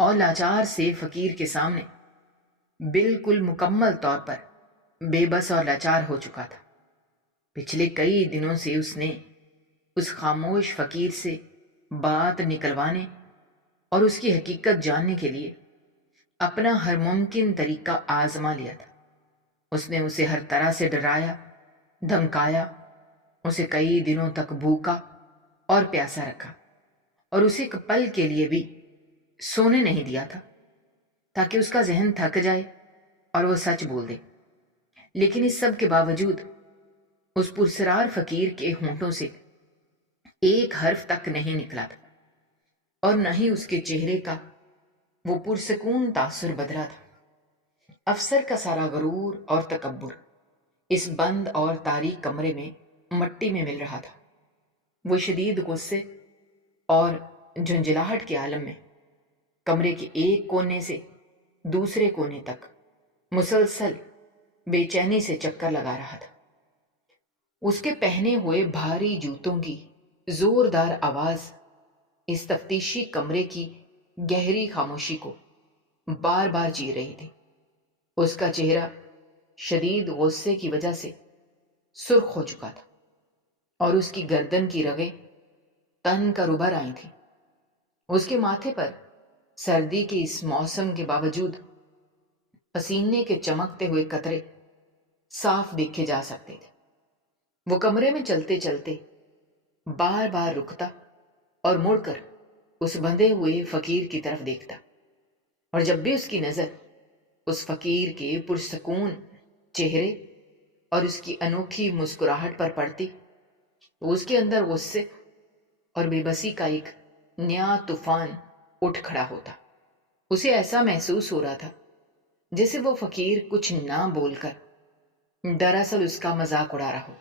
اور لاچار سے فقیر کے سامنے بالکل مکمل طور پر بے بس اور لاچار ہو چکا تھا۔ پچھلے کئی دنوں سے اس نے اس خاموش فقیر سے بات نکلوانے اور اس کی حقیقت جاننے کے لیے اپنا ہر ممکن طریقہ آزما لیا تھا۔ اس نے اسے ہر طرح سے ڈرایا، دھمکایا، اسے کئی دنوں تک بھوکا اور پیاسا رکھا، اور اسے ایک پل کے لیے بھی سونے نہیں دیا تھا تاکہ اس کا ذہن تھک جائے اور وہ سچ بول دے۔ لیکن اس سب کے باوجود اس پرسرار فقیر کے ہونٹوں سے ایک حرف تک نہیں نکلا تھا، اور نہ ہی اس کے چہرے کا وہ پرسکون تاثر بدلا تھا۔ افسر کا سارا غرور اور تکبر اس بند اور تاریک کمرے میں مٹی میں مل رہا تھا۔ وہ شدید غصے اور جھنجھلاہٹ کے عالم میں کمرے کے ایک کونے سے دوسرے کونے تک مسلسل بے چینی سے چکر لگا رہا تھا۔ اس کے پہنے ہوئے بھاری جوتوں کی زوردار آواز اس تفتیشی کمرے کی گہری خاموشی کو بار بار چیر رہی تھی۔ اس کا چہرہ شدید غصے کی وجہ سے سرخ ہو چکا تھا، اور اس کی گردن کی رگیں تن کا ابھر آئی تھیں۔ اس کے ماتھے پر سردی کے اس موسم کے باوجود پسینے کے چمکتے ہوئے قطرے صاف دیکھے جا سکتے تھے۔ وہ کمرے میں چلتے چلتے بار بار رکتا اور مڑ کر اس بندھے ہوئے فقیر کی طرف دیکھتا، اور جب بھی اس کی نظر اس فقیر کے پرسکون چہرے اور اس کی انوکھی مسکراہٹ پر پڑتی تو اس کے اندر غصے اور بے بسی کا ایک نیا طوفان اٹھ کھڑا ہوتا۔ اسے ایسا محسوس ہو رہا تھا جیسے وہ فقیر کچھ نہ بول کر دراصل اس کا مذاق اڑا رہا ہو،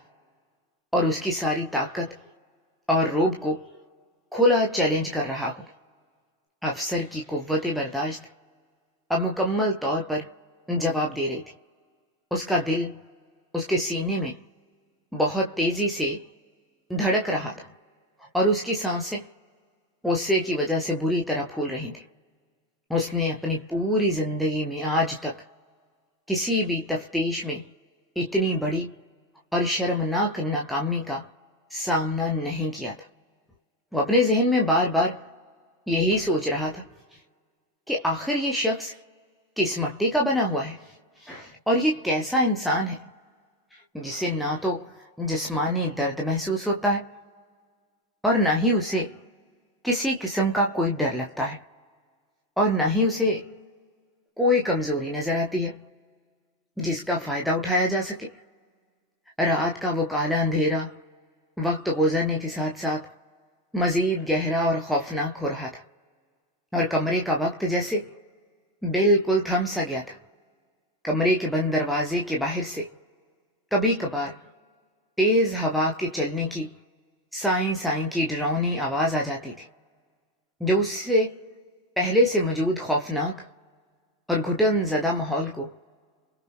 اور اس کی ساری طاقت اور روب کو کھلا چیلنج کر رہا ہو۔ افسر کی قوت برداشت اب مکمل طور پر جواب دے رہی تھی۔ اس کا دل اس کے سینے میں بہت تیزی سے دھڑک رہا تھا، اور اس کی سانسیں غصے کی وجہ سے بری طرح پھول رہی تھیں۔ اس نے اپنی پوری زندگی میں آج تک کسی بھی تفتیش میں اتنی بڑی اور شرمناک ناکامی کا سامنا نہیں کیا تھا۔ وہ اپنے ذہن میں بار بار یہی سوچ رہا تھا کہ آخر یہ شخص کس مٹی کا بنا ہوا ہے، اور یہ کیسا انسان ہے جسے نہ تو جسمانی درد محسوس ہوتا ہے اور نہ ہی اسے کسی قسم کا کوئی ڈر لگتا ہے، اور نہ ہی اسے کوئی کمزوری نظر آتی ہے جس کا فائدہ اٹھایا جا سکے۔ رات کا وہ کالا اندھیرا وقت گزرنے کے ساتھ ساتھ مزید گہرا اور خوفناک ہو رہا تھا، اور کمرے کا وقت جیسے بالکل تھم سا گیا تھا۔ کمرے کے بند دروازے کے باہر سے کبھی کبھار تیز ہوا کے چلنے کی سائیں سائیں کی ڈراؤنی آواز آ جاتی تھی، جو اس سے پہلے سے موجود خوفناک اور گھٹن زدہ ماحول کو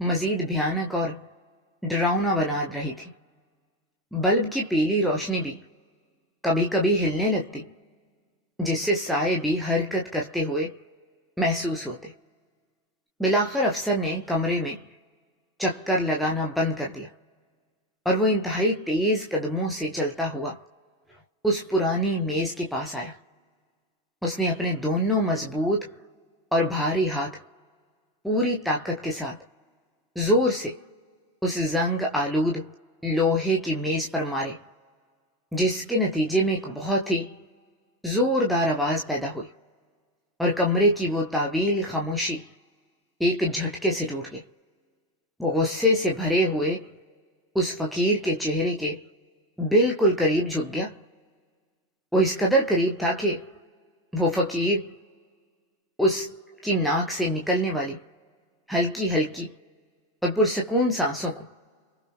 مزید بھیانک اور ڈراؤنا بنا رہی تھی۔ بلب کی پیلی روشنی بھی کبھی کبھی ہلنے لگتی، جس سے سائے بھی حرکت کرتے ہوئے محسوس ہوتے۔ بالآخر افسر نے کمرے میں چکر لگانا بند کر دیا، اور وہ انتہائی تیز قدموں سے چلتا ہوا اس پرانی میز کے پاس آیا۔ اس نے اپنے دونوں مضبوط اور بھاری ہاتھ پوری طاقت کے ساتھ زور سے اس زنگ آلود لوہے کی میز پر مارے، جس کے نتیجے میں ایک بہت ہی زوردار آواز پیدا ہوئی، اور کمرے کی وہ طویل خاموشی ایک جھٹکے سے ٹوٹ گئی۔ وہ غصے سے بھرے ہوئے اس فقیر کے چہرے کے بالکل قریب جھک گیا۔ وہ اس قدر قریب تھا کہ وہ فقیر اس کی ناک سے نکلنے والی ہلکی ہلکی اور پرسکون سانسوں کو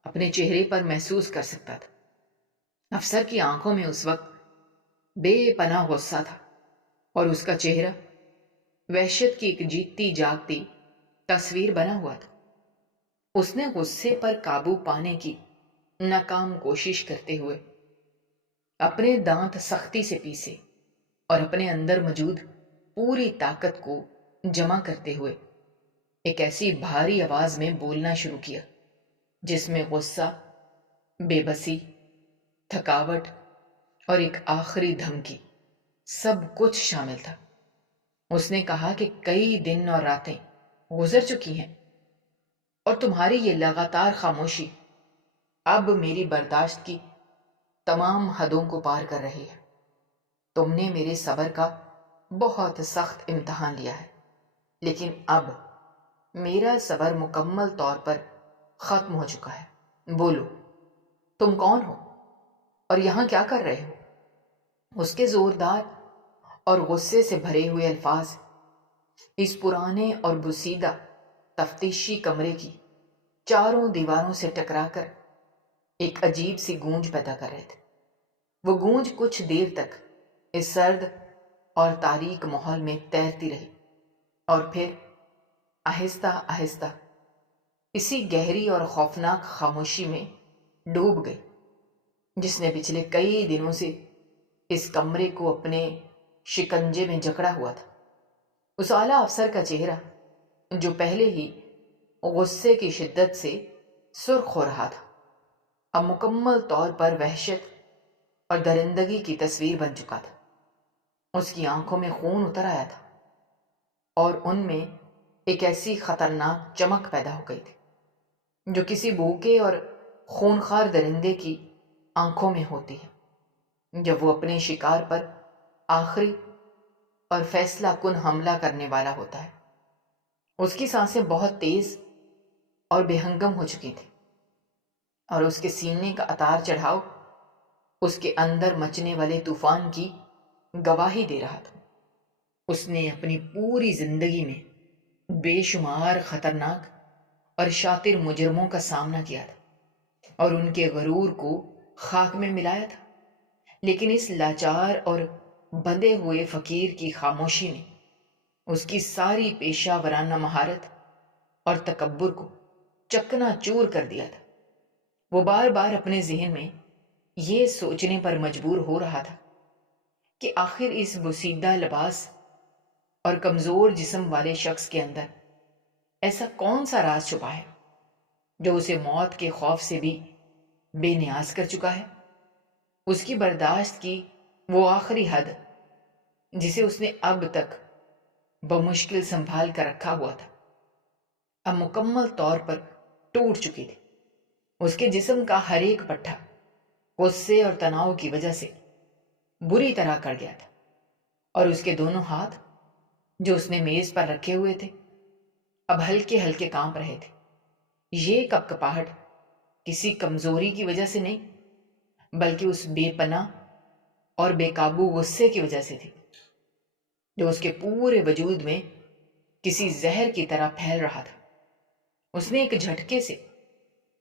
اپنے چہرے پر محسوس کر سکتا تھا۔ افسر کی آنکھوں میں اس وقت بے پناہ غصہ تھا، اور اس کا چہرہ وحشت کی ایک جیتتی جاگتی تصویر بنا ہوا تھا۔ اس نے غصے پر قابو پانے کی ناکام کوشش کرتے ہوئے اپنے دانت سختی سے پیسے، اور اپنے اندر موجود پوری طاقت کو جمع کرتے ہوئے ایک ایسی بھاری آواز میں بولنا شروع کیا جس میں غصہ، بے بسی، تھکاوٹ اور ایک آخری دھمکی سب کچھ شامل تھا۔ اس نے کہا کہ کئی دن اور راتیں گزر چکی ہیں اور تمہاری یہ لگاتار خاموشی اب میری برداشت کی تمام حدوں کو پار کر رہی ہے۔ تم نے میرے صبر کا بہت سخت امتحان لیا ہے، لیکن اب میرا صبر مکمل طور پر ختم ہو چکا ہے۔ بولو، تم کون ہو اور یہاں کیا کر رہے ہو؟ اس کے زوردار اور غصے سے بھرے ہوئے الفاظ اس پرانے اور بسیدہ تفتیشی کمرے کی چاروں دیواروں سے ٹکرا کر ایک عجیب سی گونج پیدا کر رہے تھے۔ وہ گونج کچھ دیر تک اس سرد اور تاریک ماحول میں تیرتی رہی اور پھر آہستہ آہستہ اسی گہری اور خوفناک خاموشی میں ڈوب گئی جس نے پچھلے کئی دنوں سے اس کمرے کو اپنے شکنجے میں جکڑا ہوا تھا۔ اس اعلیٰ افسر کا چہرہ جو پہلے ہی غصے کی شدت سے سرخ ہو رہا تھا، اب مکمل طور پر وحشت اور درندگی کی تصویر بن چکا تھا۔ اس کی آنکھوں میں خون اتر آیا تھا اور ان میں ایک ایسی خطرناک چمک پیدا ہو گئی تھی جو کسی بھوکے اور خونخوار درندے کی آنکھوں میں ہوتی ہے جب وہ اپنے شکار پر آخری اور فیصلہ کن حملہ کرنے والا ہوتا ہے۔ اس کی سانسیں بہت تیز اور بے ہنگم ہو چکی تھیں اور اس کے سینے کا اتار چڑھاؤ اس کے اندر مچنے والے طوفان کی گواہی دے رہا تھا۔ اس نے اپنی پوری زندگی میں بے شمار خطرناک اور شاطر مجرموں کا سامنا کیا تھا اور ان کے غرور کو خاک میں ملایا تھا، لیکن اس لاچار اور بندھے ہوئے فقیر کی خاموشی نے اس کی ساری پیشہ ورانہ مہارت اور تکبر کو چکنا چور کر دیا تھا۔ وہ بار بار اپنے ذہن میں یہ سوچنے پر مجبور ہو رہا تھا کہ آخر اس بوسیدہ لباس اور کمزور جسم والے شخص کے اندر ایسا کون سا راز چھپا ہے جو اسے موت کے خوف سے بھی بے نیاز کر چکا ہے۔ اس کی برداشت کی وہ آخری حد جسے اس نے اب تک بمشکل سنبھال کر رکھا ہوا تھا، اب مکمل طور پر ٹوٹ چکی تھی۔ اس کے جسم کا ہر ایک پٹھا غصے اور تناؤ کی وجہ سے بری طرح کٹ گیا تھا اور اس کے دونوں ہاتھ جو اس نے میز پر رکھے ہوئے تھے اب ہلکے ہلکے کانپ رہے تھے۔ یہ کپکپاہٹ کسی کمزوری کی وجہ سے نہیں بلکہ اس بے پناہ اور بے قابو غصے کی وجہ سے تھی جو اس کے پورے وجود میں کسی زہر کی طرح پھیل رہا تھا۔ اس نے ایک جھٹکے سے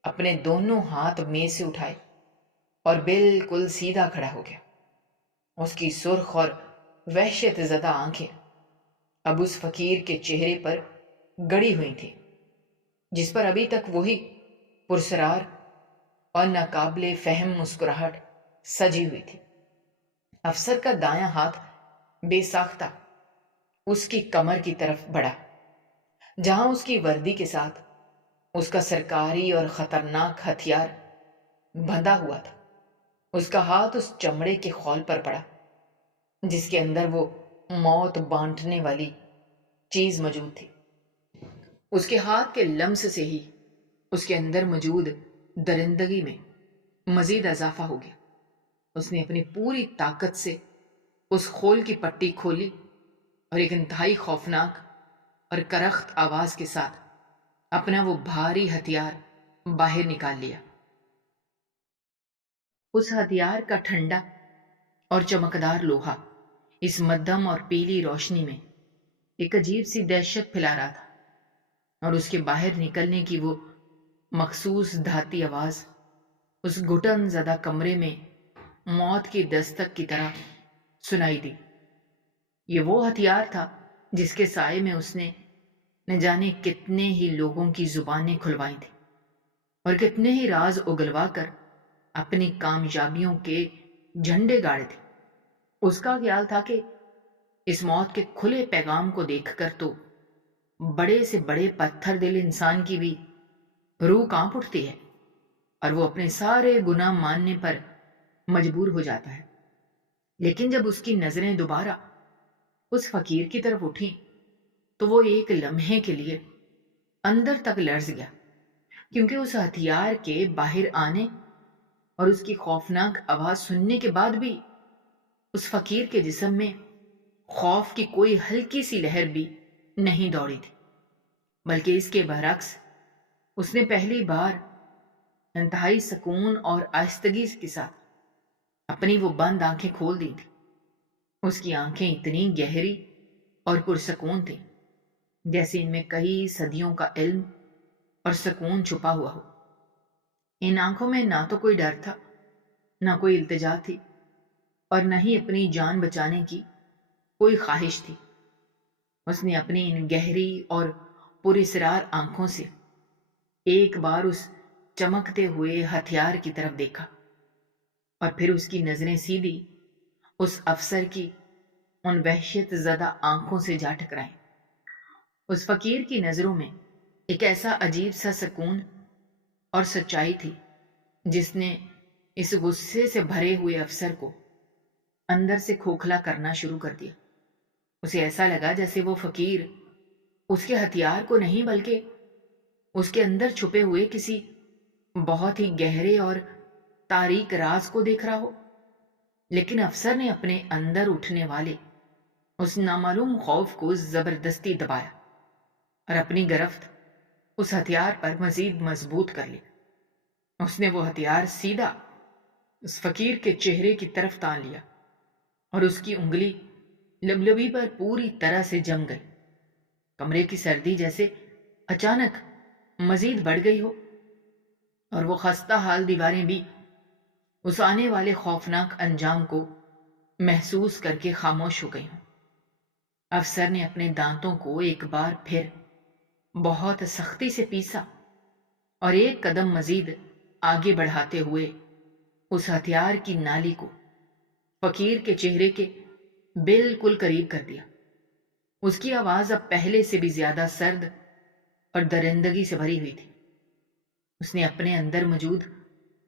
اپنے دونوں ہاتھ میز سے اٹھائے اور بالکل سیدھا کھڑا ہو گیا۔ اس کی سرخ اور وحشت زدہ آنکھیں اب اس فقیر کے چہرے پر گڑی ہوئی تھیں جس پر ابھی تک وہی پرسرار اور ناقابل فہم مسکراہٹ سجی ہوئی تھی۔ افسر کا دایاں ہاتھ بے ساختہ اس کی کمر کی طرف بڑھا جہاں اس کی وردی کے ساتھ اس کا سرکاری اور خطرناک ہتھیار بندھا ہوا تھا۔ اس کا ہاتھ اس چمڑے کے خول پر پڑا جس کے اندر وہ موت بانٹنے والی چیز موجود تھی۔ اس کے ہاتھ کے لمس سے ہی اس کے اندر موجود درندگی میں مزید اضافہ ہو گیا۔ اس نے اپنی پوری طاقت سے اس خول کی پٹی کھولی اور ایک انتہائی خوفناک اور کرخت آواز کے ساتھ اپنا وہ بھاری ہتھیار باہر نکال لیا۔ اس ہتھیار کا ٹھنڈا اور چمکدار لوہا اس مدھم اور پیلی روشنی میں ایک عجیب سی دہشت پھیلا رہا تھا اور اس کے باہر نکلنے کی وہ مخصوص دھاتی آواز اس گھٹن زدہ کمرے میں موت کی دستک کی طرح سنائی دی۔ یہ وہ ہتھیار تھا جس کے سائے میں اس نے نہ جانے کتنے ہی لوگوں کی زبانیں کھلوائی تھیں اور کتنے ہی راز اگلوا کر اپنی کامیابیوں کے جھنڈے گاڑے تھے۔ اس کا خیال تھا کہ اس موت کے کھلے پیغام کو دیکھ کر تو بڑے سے بڑے پتھر دل انسان کی بھی روح کانپ اٹھتی ہے اور وہ اپنے سارے گناہ ماننے پر مجبور ہو جاتا ہے۔ لیکن جب اس کی نظریں دوبارہ اس فقیر کی طرف اٹھیں تو وہ ایک لمحے کے لیے اندر تک لرز گیا، کیونکہ اس ہتھیار کے باہر آنے اور اس کی خوفناک آواز سننے کے بعد بھی اس فقیر کے جسم میں خوف کی کوئی ہلکی سی لہر بھی نہیں دوڑی تھی، بلکہ اس کے برعکس اس نے پہلی بار انتہائی سکون اور آہستگی کے ساتھ اپنی وہ بند آنکھیں کھول دی تھی۔ اس کی آنکھیں اتنی گہری اور پرسکون تھیں جیسے ان میں کئی صدیوں کا علم اور سکون چھپا ہوا ہو۔ ان آنکھوں میں نہ تو کوئی ڈر تھا، نہ کوئی التجا تھی، اور نہ ہی اپنی جان بچانے کی کوئی خواہش تھی۔ اس نے اپنی ان گہری اور پراسرار آنکھوں سے ایک بار اس چمکتے ہوئے ہتھیار کی طرف دیکھا، اور پھر اس کی نظریں سیدھی اس افسر کی ان وحشت زدہ آنکھوں سے جا ٹکرائیں۔ اس فقیر کی نظروں میں ایک ایسا عجیب سا سکون اور سچائی تھی جس نے اس غصے سے بھرے ہوئے افسر کو اندر سے کھوکھلا کرنا شروع کر دیا۔ اسے ایسا لگا جیسے وہ فقیر اس کے ہتھیار کو نہیں بلکہ اس کے اندر چھپے ہوئے کسی بہت ہی گہرے اور تاریک راز کو دیکھ رہا ہو۔ لیکن افسر نے اپنے اندر اٹھنے والے اس نامعلوم خوف کو زبردستی دبایا اور اپنی گرفت اس ہتھیار پر مزید مضبوط کر لی۔ اس نے وہ ہتھیار سیدھا اس فقیر کے چہرے کی طرف تان لیا اور اس کی انگلی لبلبی پر پوری طرح سے جم گئی۔ کمرے کی سردی جیسے اچانک مزید بڑھ گئی ہو اور وہ خستہ حال دیواریں بھی اس آنے والے خوفناک انجام کو محسوس کر کے خاموش ہو گئی ہوں۔ افسر نے اپنے دانتوں کو ایک بار پھر بہت سختی سے پیسا اور ایک قدم مزید آگے بڑھاتے ہوئے اس ہتھیار کی نالی کو فقیر کے چہرے کے بالکل قریب کر دیا۔ اس کی آواز اب پہلے سے بھی زیادہ سرد اور درندگی سے بھری ہوئی تھی۔ اس نے اپنے اندر موجود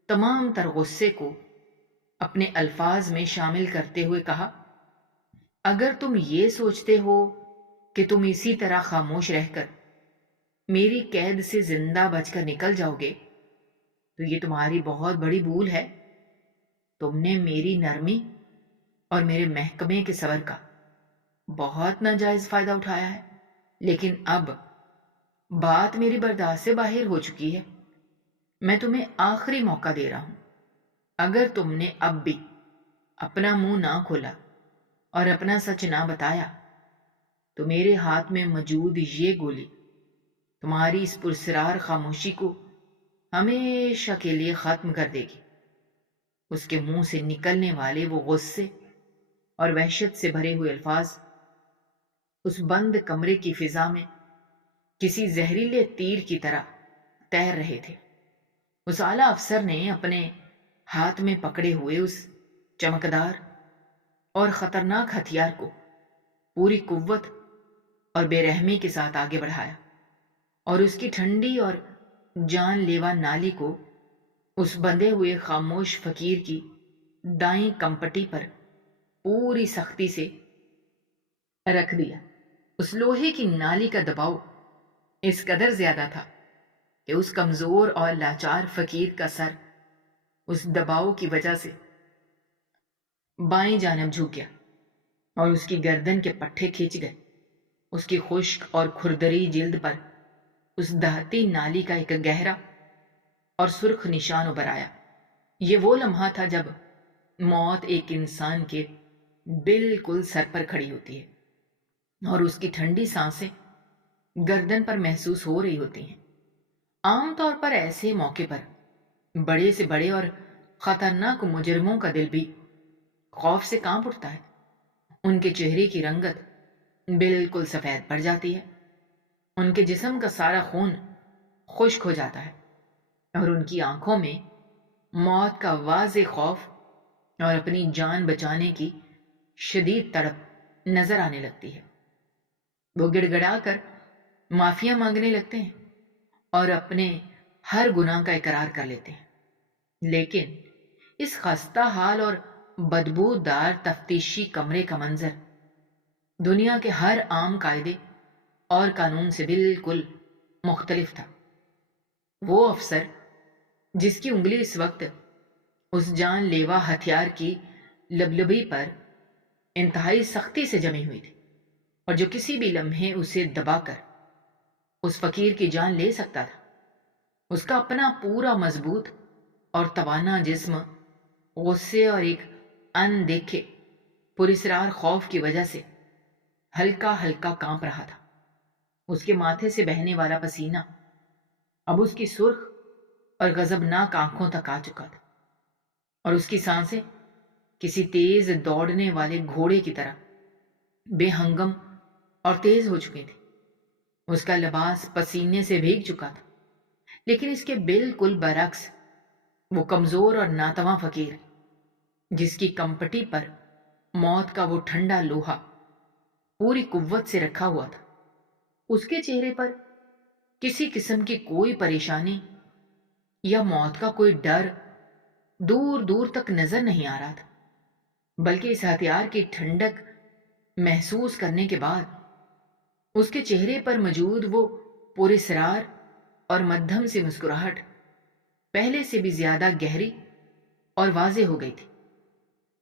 تمام تر غصے کو اپنے الفاظ میں شامل کرتے ہوئے کہا، اگر تم یہ سوچتے ہو کہ تم اسی طرح خاموش رہ کر میری قید سے زندہ بچ کر نکل جاؤ گے تو یہ تمہاری بہت بڑی بھول ہے۔ تم نے میری نرمی اور میرے محکمے کے صبر کا بہت ناجائز فائدہ اٹھایا ہے، لیکن اب بات میری برداشت سے باہر ہو چکی ہے۔ میں تمہیں آخری موقع دے رہا ہوں۔ اگر تم نے اب بھی اپنا منہ نہ کھولا اور اپنا سچ نہ بتایا تو میرے ہاتھ میں موجود یہ گولی تمہاری اس پرسرار خاموشی کو ہمیشہ کے لیے ختم کر دے گی۔ اس کے منہ سے نکلنے والے وہ غصے اور وحشت سے بھرے ہوئے الفاظ اس بند کمرے کی فضا میں کسی زہریلے تیر کی طرح تیر رہے تھے۔ اس اعلیٰ افسر نے اپنے ہاتھ میں پکڑے ہوئے اس چمکدار اور خطرناک ہتھیار کو پوری قوت اور بے رحمی کے ساتھ آگے بڑھایا اور اس کی ٹھنڈی اور جان لیوا نالی کو اس بندھے ہوئے خاموش فقیر کی دائیں کمپٹی پر پوری سختی سے رکھ دیا۔ اس لوہے کی نالی کا دباؤ اس قدر زیادہ تھا کہ اس کمزور اور لاچار فقیر کا سر اس دباؤ کی وجہ سے بائیں جانب جھک گیا اور اس کی گردن کے پٹھے کھینچ گئے۔ اس کی خشک اور کھردری جلد پر اس دہتی نالی کا ایک گہرا اور سرخ نشان ابھر آیا۔ یہ وہ لمحہ تھا جب موت ایک انسان کے بالکل سر پر کھڑی ہوتی ہے اور اس کی ٹھنڈی سانسیں گردن پر محسوس ہو رہی ہوتی ہیں۔ عام طور پر ایسے موقع پر بڑے سے بڑے اور خطرناک مجرموں کا دل بھی خوف سے کانپ اٹھتا ہے۔ ان کے چہرے کی رنگت بالکل سفید پڑ جاتی ہے، ان کے جسم کا سارا خون خشک ہو جاتا ہے اور ان کی آنکھوں میں موت کا واضح خوف اور اپنی جان بچانے کی شدید تڑپ نظر آنے لگتی ہے۔ وہ گڑ گڑا کر معافیاں مانگنے لگتے ہیں اور اپنے ہر گناہ کا اقرار کر لیتے ہیں، لیکن اس خستہ حال اور بدبودار تفتیشی کمرے کا منظر دنیا کے ہر عام قاعدے اور قانون سے بالکل مختلف تھا۔ وہ افسر جس کی انگلی اس وقت اس جان لیوا ہتھیار کی لبلبی پر انتہائی سختی سے جمی ہوئی تھی، اور جو کسی بھی لمحے اسے دبا کر اس فقیر کی جان لے سکتا تھا، اس کا اپنا پورا مضبوط اور توانا جسم غصے اور ایک اندیکھے پراسرار خوف کی وجہ سے ہلکا ہلکا کانپ رہا تھا۔ اس کے ماتھے سے بہنے والا پسینہ اب اس کی سرخ اور غضبناک آنکھوں تک آ چکا تھا، اور اس کی سانسیں کسی تیز دوڑنے والے گھوڑے کی طرح بے ہنگم اور تیز ہو چکی تھی۔ اس کا لباس پسینے سے بھیگ چکا تھا، لیکن اس کے بالکل برعکس وہ کمزور اور ناتواں فقیر، جس کی کمپٹی پر موت کا وہ ٹھنڈا لوہا پوری قوت سے رکھا ہوا تھا، اس کے چہرے پر کسی قسم کی کوئی پریشانی یا موت کا کوئی ڈر دور دور تک نظر نہیں آ رہا تھا، بلکہ اس ہتھیار کی ٹھنڈک محسوس کرنے کے بعد اس کے چہرے پر موجود وہ پراسرار اور مدھم سی مسکراہٹ پہلے سے بھی زیادہ گہری اور واضح ہو گئی تھی،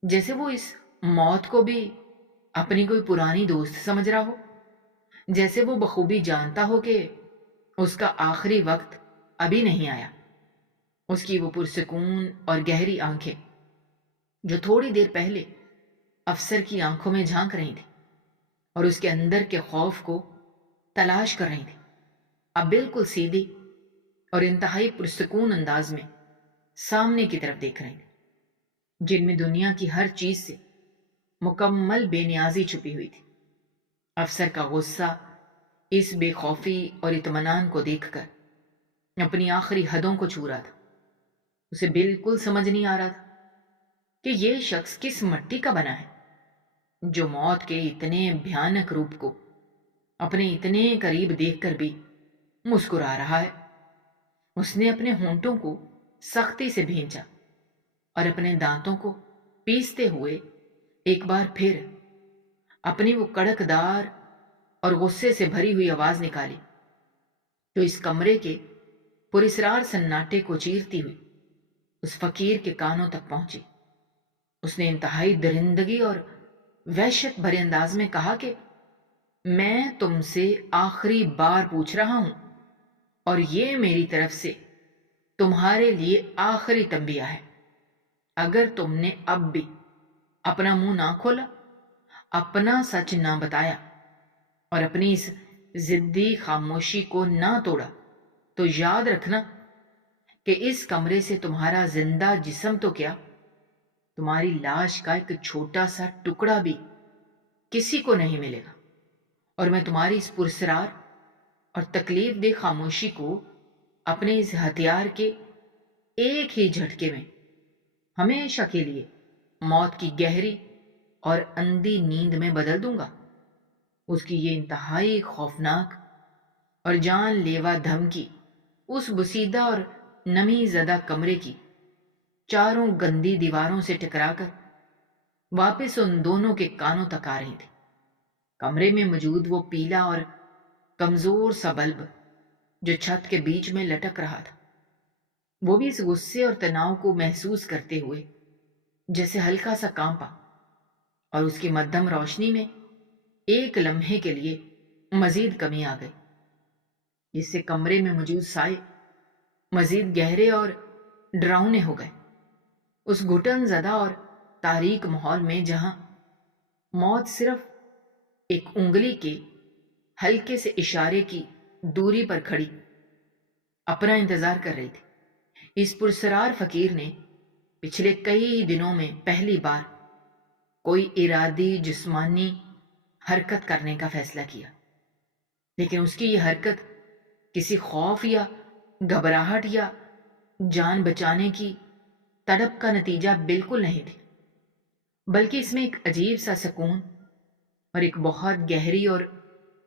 جیسے وہ اس موت کو بھی اپنی کوئی پرانی دوست سمجھ رہا ہو، جیسے وہ بخوبی جانتا ہو کہ اس کا آخری وقت ابھی نہیں آیا۔ اس کی وہ پرسکون اور گہری آنکھیں جو تھوڑی دیر پہلے افسر کی آنکھوں میں جھانک رہی تھی اور اس کے اندر کے خوف کو تلاش کر رہی تھی، اب بالکل سیدھی اور انتہائی پرسکون انداز میں سامنے کی طرف دیکھ رہی تھی، جن میں دنیا کی ہر چیز سے مکمل بے نیازی چھپی ہوئی تھی۔ افسر کا غصہ اس بے خوفی اور اطمینان کو دیکھ کر اپنی آخری حدوں کو چھو رہا تھا۔ اسے بالکل سمجھ نہیں آ رہا تھا کہ یہ شخص کس مٹی کا بنا ہے، جو موت کے اتنے بھیانک روپ کو اپنے اتنے قریب دیکھ کر بھی مسکرا رہا ہے۔ اس نے اپنے ہونٹوں کو سختی سے بھینچا اور اپنے دانتوں کو پیستے ہوئے ایک بار پھر اپنی وہ کڑک دار اور غصے سے بھری ہوئی آواز نکالی، جو اس کمرے کے پراسرار سناٹے کو چیرتی ہوئی اس فقیر کے کانوں تک پہنچی۔ اس نے انتہائی درندگی اور وحشت بھرے انداز میں کہا کہ میں تم سے آخری بار پوچھ رہا ہوں، اور یہ میری طرف سے تمہارے لیے آخری تنبیہ ہے۔ اگر تم نے اب بھی اپنا منہ نہ کھولا، اپنا سچ نہ بتایا اور اپنی اس ضدی خاموشی کو نہ توڑا، تو یاد رکھنا کہ اس کمرے سے تمہارا زندہ جسم تو کیا، تمہاری لاش کا ایک چھوٹا سا ٹکڑا بھی کسی کو نہیں ملے گا، اور میں تمہاری اس پرسرار اور تکلیف دہ خاموشی کو اپنے اس ہتھیار کے ایک ہی جھٹکے میں ہمیشہ کے لیے موت کی گہری اور اندھی نیند میں بدل دوں گا۔ اس کی یہ انتہائی خوفناک اور جان لیوا دھمکی اس بسیدہ اور نمی زدہ کمرے کی چاروں گندی دیواروں سے ٹکرا کر واپس ان دونوں کے کانوں تک آ رہی تھی۔ کمرے میں موجود وہ پیلا اور کمزور سا بلب جو چھت کے بیچ میں لٹک رہا تھا، وہ بھی اس غصے اور تناؤ کو محسوس کرتے ہوئے جیسے ہلکا سا کانپا، اور اس کی مدھم روشنی میں ایک لمحے کے لیے مزید کمی آ گئی، جس سے کمرے میں موجود سائے مزید گہرے اور ڈراؤنے ہو گئے۔ اس گھٹن زدہ اور تاریک ماحول میں جہاں موت صرف ایک انگلی کے ہلکے سے اشارے کی دوری پر کھڑی اپنا انتظار کر رہی تھی، اس پرسرار فقیر نے پچھلے کئی دنوں میں پہلی بار کوئی ارادی جسمانی حرکت کرنے کا فیصلہ کیا، لیکن اس کی یہ حرکت کسی خوف یا گھبراہٹ یا جان بچانے کی تڑپ کا نتیجہ بالکل نہیں تھی، بلکہ اس میں ایک عجیب سا سکون اور ایک بہت گہری اور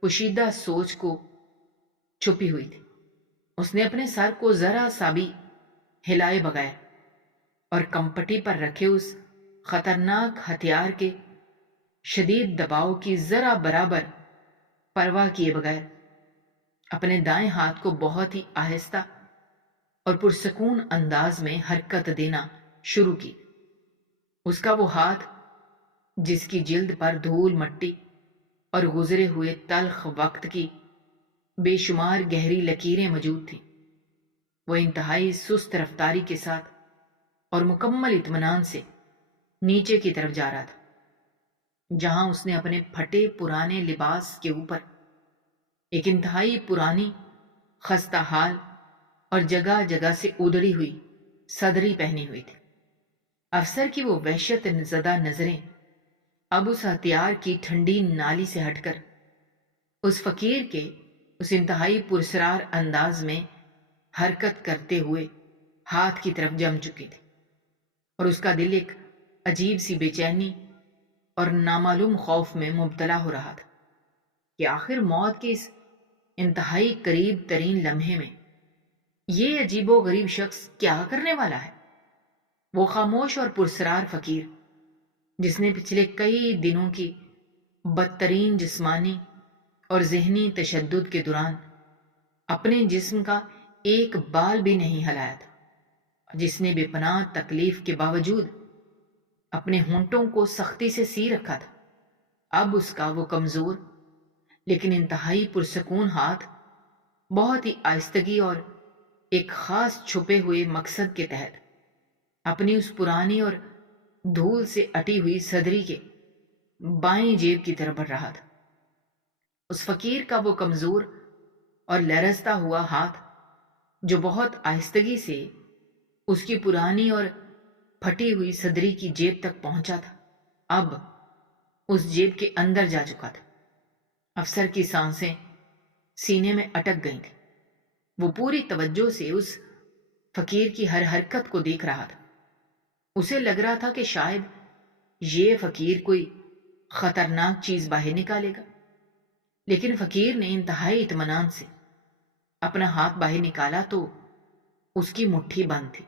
پوشیدہ سوچ کو چھپی ہوئی تھی۔ اس نے اپنے سر کو ذرا سا بھی ہلائے بغیر اور کمپٹی پر رکھے اس خطرناک ہتھیار کے شدید دباؤ کی ذرا برابر پرواہ کیے بغیر اپنے دائیں ہاتھ کو بہت ہی آہستہ اور پرسکون انداز میں حرکت دینا شروع کی۔ اس کا وہ ہاتھ جس کی جلد پر دھول مٹی اور گزرے ہوئے تلخ وقت کی بے شمار گہری لکیریں موجود تھیں، وہ انتہائی سست رفتاری کے ساتھ اور مکمل اطمینان سے نیچے کی طرف جا رہا تھا، جہاں اس نے اپنے پھٹے پرانے لباس کے اوپر ایک انتہائی پرانی خستہ حال اور جگہ جگہ سے ادڑی ہوئی صدری پہنی ہوئی تھی۔ افسر کی وہ وحشت زدہ نظریں اب اس ہتھیار کی ٹھنڈی نالی سے ہٹ کر اس فقیر کے اس انتہائی پرسرار انداز میں حرکت کرتے ہوئے ہاتھ کی طرف جم چکی تھی، اور اس کا دل ایک عجیب سی بے چینی اور نامعلوم خوف میں مبتلا ہو رہا تھا کہ آخر موت کے اس انتہائی قریب ترین لمحے میں یہ عجیب و غریب شخص کیا کرنے والا ہے؟ وہ خاموش اور پرسرار فقیر جس نے پچھلے کئی دنوں کی بدترین جسمانی اور ذہنی تشدد کے دوران اپنے جسم کا ایک بال بھی نہیں ہلایا تھا، جس نے بے پناہ تکلیف کے باوجود اپنے ہونٹوں کو سختی سے سی رکھا تھا، اب اس کا وہ کمزور لیکن انتہائی پرسکون ہاتھ بہت ہی آہستگی اور ایک خاص چھپے ہوئے مقصد کے تحت اپنی اس پرانی اور دھول سے اٹی ہوئی صدری کے بائیں جیب کی طرف بڑھ رہا تھا۔ اس فقیر کا وہ کمزور اور لرزتا ہوا ہاتھ جو بہت آہستگی سے اس کی پرانی اور پھٹی ہوئی صدری کی جیب تک پہنچا تھا، اب اس جیب کے اندر جا چکا تھا۔ افسر کی سانسیں سینے میں اٹک گئی تھیں، وہ پوری توجہ سے اس فقیر کی ہر حرکت کو دیکھ رہا تھا۔ اسے لگ رہا تھا کہ شاید یہ فقیر کوئی خطرناک چیز باہر نکالے گا، لیکن فقیر نے انتہائی اطمینان سے اپنا ہاتھ باہر نکالا تو اس کی مٹھی بند تھی۔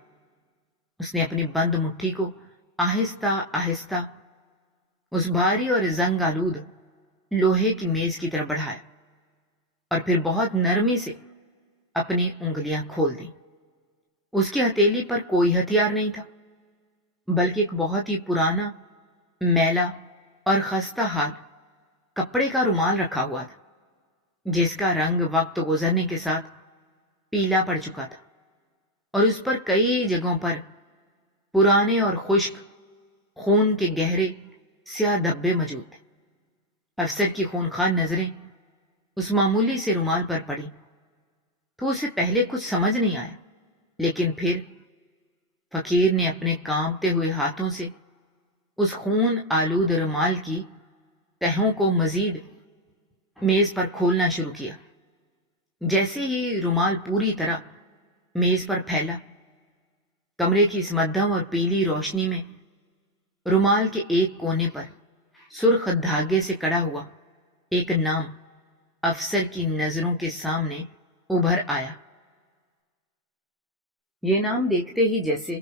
اس نے اپنی بند مٹھی کو آہستہ آہستہ اس بھاری اور زنگ آلود لوہے کی میز کی طرف بڑھایا اور پھر بہت نرمی سے اپنی انگلیاں کھول دیں۔ اس کی ہتھیلی پر کوئی ہتھیار نہیں تھا، بلکہ ایک بہت ہی پرانا میلا اور خستہ حال کپڑے کا رومال رکھا ہوا تھا، جس کا رنگ وقت گزرنے کے ساتھ پیلا پڑ چکا تھا، اور اس پر کئی جگہوں پر پرانے اور خشک خون کے گہرے سیاہ دھبے موجود تھے۔ افسر کی خونخوار نظریں اس معمولی سے رومال پر پڑی تو اسے پہلے کچھ سمجھ نہیں آیا، لیکن پھر فقیر نے اپنے کانپتے ہوئے ہاتھوں سے اس خون آلود رومال کی تہوں کو مزید میز پر کھولنا شروع کیا۔ جیسے ہی رومال پوری طرح میز پر پھیلا، کمرے کی اس مدھم اور پیلی روشنی میں رومال کے ایک کونے پر سرخ دھاگے سے کڑا ہوا ایک نام افسر کی نظروں کے سامنے ابھر آیا۔ یہ نام دیکھتے ہی جیسے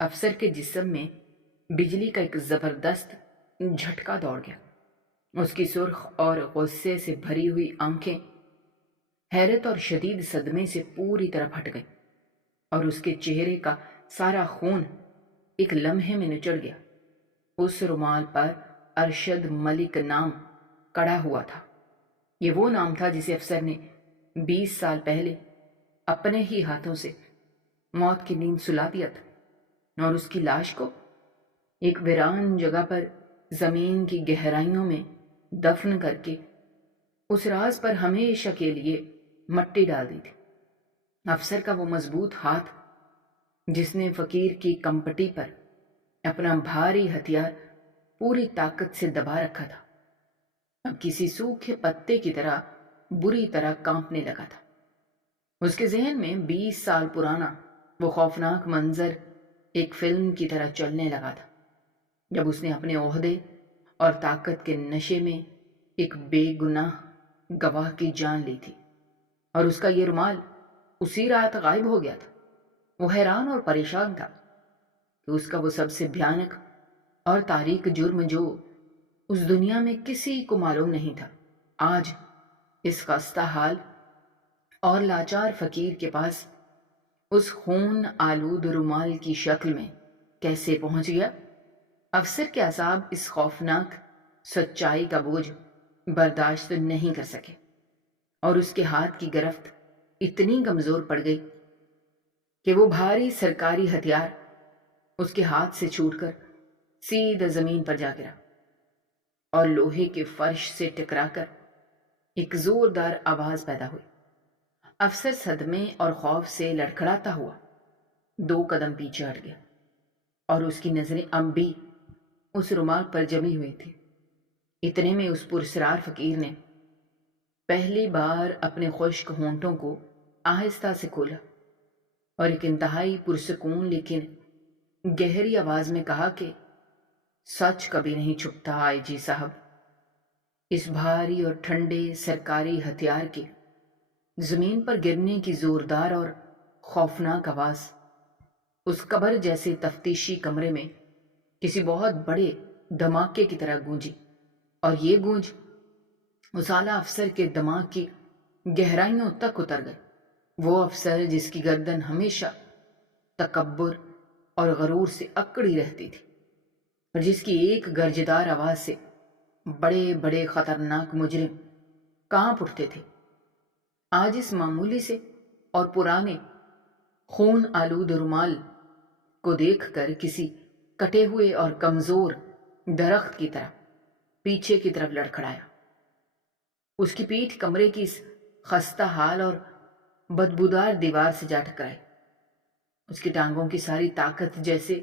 افسر کے جسم میں بجلی کا ایک زبردست جھٹکا دوڑ گیا۔ اس کی سرخ اور غصے سے بھری ہوئی آنکھیں حیرت اور شدید صدمے سے پوری طرح پھٹ گئیں، اور اس کے چہرے کا سارا خون ایک لمحے میں نچڑ گیا۔ اس رومال پر ارشد ملک نام کڑا ہوا تھا۔ یہ وہ نام تھا جسے افسر نے 20 سال پہلے اپنے ہی ہاتھوں سے موت کی نیند سلا دیا تھا، اور اس کی لاش کو ایک ویران جگہ پر زمین کی گہرائیوں میں دفن کر کے اس راز پر ہمیشہ کے لیے مٹی ڈال دی تھی۔ افسر کا وہ مضبوط ہاتھ جس نے فقیر کی کمپٹی پر اپنا بھاری ہتھیار پوری طاقت سے دبا رکھا تھا، اب کسی سوکھے پتے کی طرح بری طرح کانپنے لگا تھا۔ اس کے ذہن میں 20 سال پرانا وہ خوفناک منظر ایک فلم کی طرح چلنے لگا تھا، جب اس نے اپنے عہدے اور طاقت کے نشے میں ایک بے گناہ گواہ کی جان لی تھی، اور اس کا یہ رومال اسی رات غائب ہو گیا تھا۔ وہ حیران اور پریشان تھا کہ اس کا وہ سب سے بھیانک اور تاریک جرم جو اس دنیا میں کسی کو معلوم نہیں تھا، آج اس خستہ حال اور لاچار فقیر کے پاس اس خون آلود رومال کی شکل میں کیسے پہنچ گیا۔ افسر کے اعصاب اس خوفناک سچائی کا بوجھ برداشت نہیں کر سکے، اور اس کے ہاتھ کی گرفت اتنی کمزور پڑ گئی کہ وہ بھاری سرکاری ہتھیار اس کے ہاتھ سے چھوٹ کر سیدھا زمین پر جا گرا اور لوہے کے فرش سے ٹکرا کر ایک زوردار آواز پیدا ہوئی۔ افسر صدمے اور خوف سے لڑکھڑاتا ہوا 2 قدم پیچھے ہٹ گیا، اور اس کی نظریں اب بھی اس رومال پر جمی ہوئی تھی۔ اتنے میں اس پرسرار فقیر نے پہلی بار اپنے خشک ہونٹوں کو آہستہ سے کھولا اور ایک انتہائی پرسکون لیکن گہری آواز میں کہا کہ سچ کبھی نہیں چھپتا آئی جی صاحب۔ اس بھاری اور ٹھنڈے سرکاری ہتھیار کے زمین پر گرنے کی زوردار اور خوفناک آواز اس قبر جیسے تفتیشی کمرے میں کسی بہت بڑے دھماکے کی طرح گونجی، اور یہ گونج اس اعلیٰ افسر کے دماغ کی گہرائیوں تک اتر گئے۔ وہ افسر جس کی گردن ہمیشہ تکبر اور غرور سے اکڑی رہتی تھی، اور جس کی ایک گرجدار آواز سے بڑے بڑے خطرناک مجرم کانپ اٹھتے تھے، آج اس معمولی سے اور پرانے خون آلود رومال کو دیکھ کر کسی کٹے ہوئے اور کمزور درخت کی طرح پیچھے کی طرف لڑکھڑایا۔ اس کی پیٹھ کمرے کی اس خستہ حال اور بدبودار دیوار سے جا ٹکرائی۔ اس کی ٹانگوں کی ساری طاقت جیسے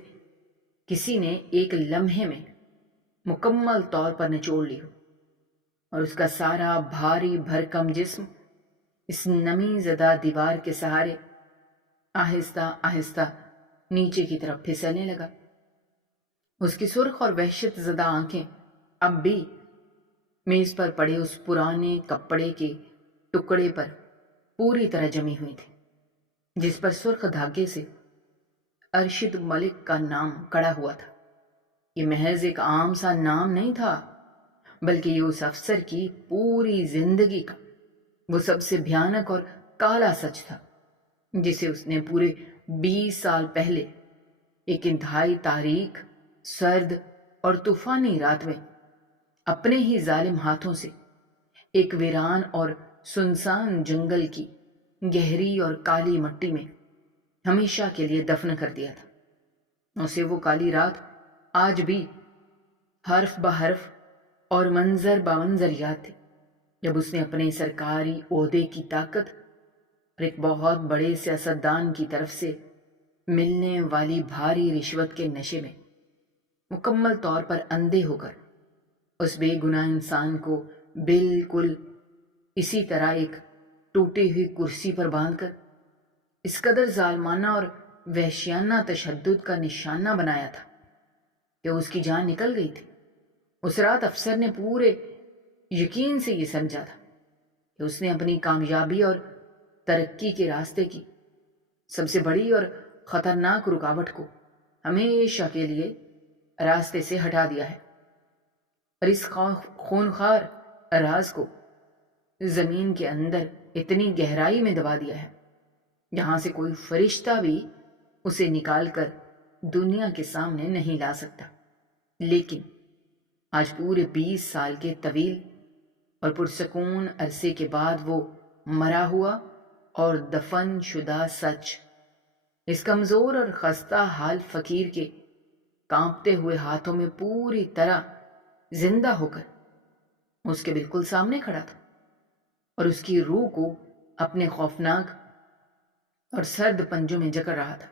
کسی نے ایک لمحے میں مکمل طور پر نچوڑ لی ہو، اور اس کا سارا بھاری بھرکم جسم اس نمی زدہ دیوار کے سہارے آہستہ آہستہ نیچے کی طرف پھسلنے لگا۔ اس کی سرخ اور وحشت زدہ آنکھیں اب بھی میز پر پڑے اس پرانے کپڑے کے ٹکڑے پر پوری طرح جمی ہوئی تھی، جس پر سرخ دھاگے سے ارشد ملک کا نام کڑا ہوا تھا۔ یہ محض ایک عام سا نام نہیں تھا، بلکہ یہ اس افسر کی پوری زندگی کا وہ سب سے بھیانک اور کالا سچ تھا، جسے اس نے پورے 20 سال پہلے ایک انتہائی تاریک، سرد اور طوفانی رات میں اپنے ہی ظالم ہاتھوں سے ایک ویران اور سنسان جنگل کی گہری اور کالی مٹی میں ہمیشہ کے لیے دفن کر دیا تھا۔ اسے وہ کالی رات آج بھی حرف بحرف اور منظر بمنظر یاد تھی، جب اس نے اپنے سرکاری عہدے کی طاقت اور ایک بہت بڑے سیاستدان کی طرف سے ملنے والی بھاری رشوت کے نشے میں مکمل طور پر اندھے ہو کر اس بے گناہ انسان کو بالکل اسی طرح ایک ٹوٹی ہوئی کرسی پر باندھ کر اس قدر ظالمانہ اور وحشیانہ تشدد کا نشانہ بنایا تھا کہ اس کی جان نکل گئی تھی۔ اس رات افسر نے پورے یقین سے یہ سمجھا تھا کہ اس نے اپنی کامیابی اور ترقی کے راستے کی سب سے بڑی اور خطرناک رکاوٹ کو ہمیشہ کے لیے راستے سے ہٹا دیا ہے، اور اس خونخوار راز کو زمین کے اندر اتنی گہرائی میں دبا دیا ہے جہاں سے کوئی فرشتہ بھی اسے نکال کر دنیا کے سامنے نہیں لا سکتا۔ لیکن آج پورے 20 سال کے طویل اور پرسکون عرصے کے بعد وہ مرا ہوا اور دفن شدہ سچ اس کمزور اور خستہ حال فقیر کے کانپتے ہوئے ہاتھوں میں پوری طرح زندہ ہو کر اس کے بالکل سامنے کھڑا تھا، اور اس کی روح کو اپنے خوفناک اور سرد پنجوں میں جکڑ رہا تھا۔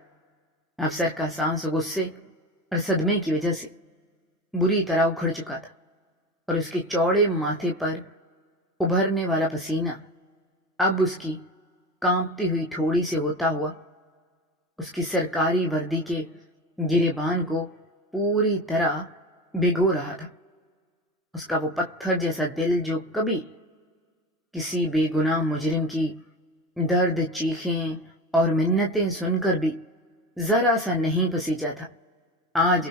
افسر کا سانس غصے اور صدمے کی وجہ سے بری طرح اکھڑ چکا تھا، اور اس کے چوڑے ماتھے پر ابھرنے والا پسینہ اب اس کی کانپتی ہوئی تھوڑی سے ہوتا ہوا اس کی سرکاری وردی کے گریبان کو پوری طرح بھگو رہا تھا۔ اس کا وہ پتھر جیسا دل جو کبھی کسی بے گناہ مجرم کی درد چیخیں اور منتیں سن کر بھی ذرا سا نہیں پسیجا تھا، آج